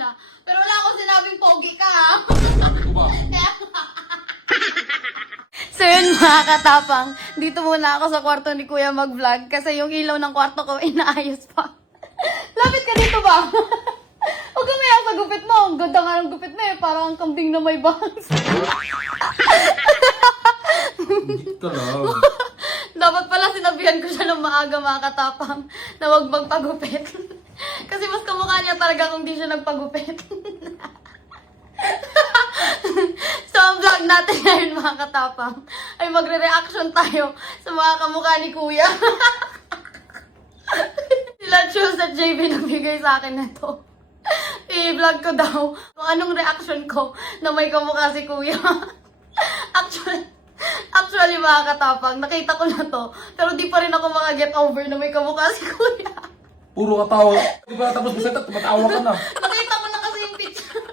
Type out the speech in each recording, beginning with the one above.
kanila. Pero wala akong sinabing pogi ka, ha? Ano ba? So yun mga katapang, dito muna ako sa kwarto ni Kuya mag-vlog kasi yung ilaw ng kwarto ko inaayos pa. Lapit ka dito ba? Huwag kang maya sa gupit mo. Ang ganda nga ng gupit mo eh. Parang ang kambing na may bangs. Dito lang. Dapat pala sinabihan ko siya ng maaga mga katapang na huwag magpagupit. Kasi mas kamukha niya talaga kung di siya nagpagupit. So ang vlog natin ngayon mga katapang ay magre-reaction tayo sa mga kamukha ni Kuya. Sila Chus at JB nagbigay sa akin na to. I-vlog ko daw kung anong reaction ko na may kamukha si Kuya. Actually mga katapang, nakita ko na to. Pero di pa rin ako maka-get over na may kamukha si Kuya. Puro katawa. Di ba tapos masaya, tumatawa ka na. Nakita ko na kasi yung picture.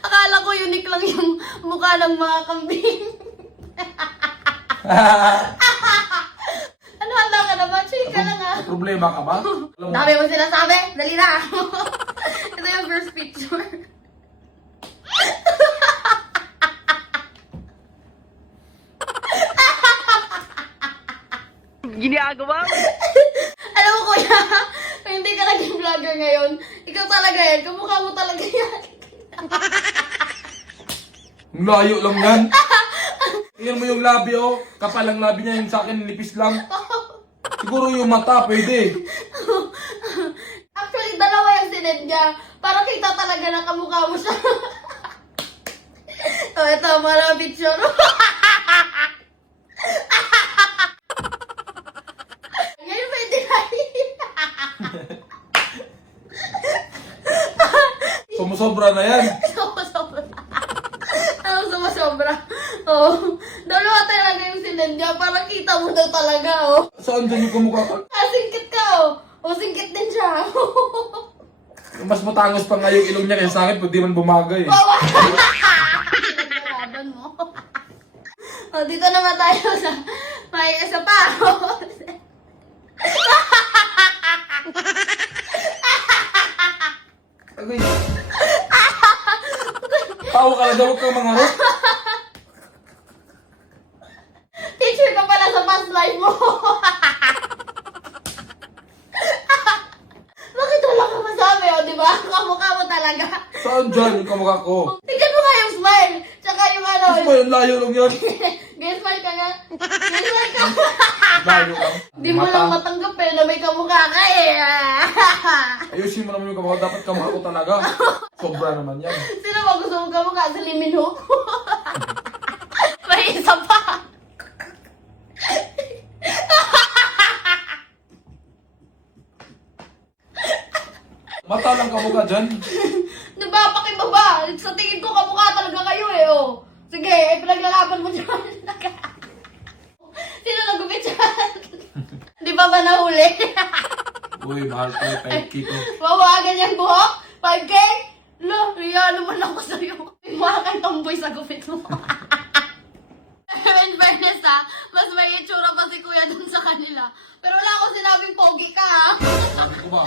Akala ko unique lang yung mukha ng mga kambing. Ano, handa ka naman? Chill ka lang ha. May problema ka ba? Alam mo, Dami mo sinasabi. Dali na. Ito yung first picture. Ginagawa mo? Alam mo kuya, kung hindi ka naging vlogger ngayon, ikaw talaga yan. Kamukha mo talaga yan. ang layo lang yan. Tingnan mo yung labi, oh. Kapal ang labi niya, yung sa akin, nipis lang. Siguro yung mata, pwede. Actually, dalawa yung sinend niya. Para kita talaga na kamukha mo siya. Oh, ito, mga picture. Ngayon pwede na. Sumusobra na yan. Sobra. Ano sumasobra? Oh, dalawa talaga yung sinend niya. Para kita mo daw talaga, oh. Saan dyan yung kumukha ka? Singkit ka, oh. Oh, singkit din siya. Mas matangos pa nga yung ilong niya kaysa sa akin, pwede man bumagay. Pinagdaraban mo. Oh, dito naman tayo sa may isa pa. Agay. Tawa ka lang daw, huwag kang mangarap. Teacher ka pala sa past life mo. Bakit wala ka masabi, oh, di ba? Kamukha mo talaga. Saan dyan yung kamukha ko? Tingnan mo nga yung smile. Tsaka yung ano. Ano ba yung layo lang yan? Guys, smile ka nga. Guys, smile ka. Layo lang. Di mo lang matanggap eh na may kamukha ka eh. Ayusin mo naman yung kamukha, dapat kamukha ko talaga. Sobra naman yan. Sino ba gusto mong kamukha? Si Lee Min Ho? May isa pa. Mata lang kamukha dyan. Diba, pakibaba. Sa tingin ko kamukha talaga kayo eh, oh. Sige, pinaglalaban mo dyan. Sino nagupit dyan? Di ba nahuli? Uy, mahal ko yung 5K ko. Mawagan yung buhok? 5K? Lo, riyan naman ako sa'yo. Mukha kang tomboy sa gupit mo. In fairness ha, mas may itsura pa si kuya dun sa kanila. Pero wala akong sinabing pogi ka ha. Sabi ko ba?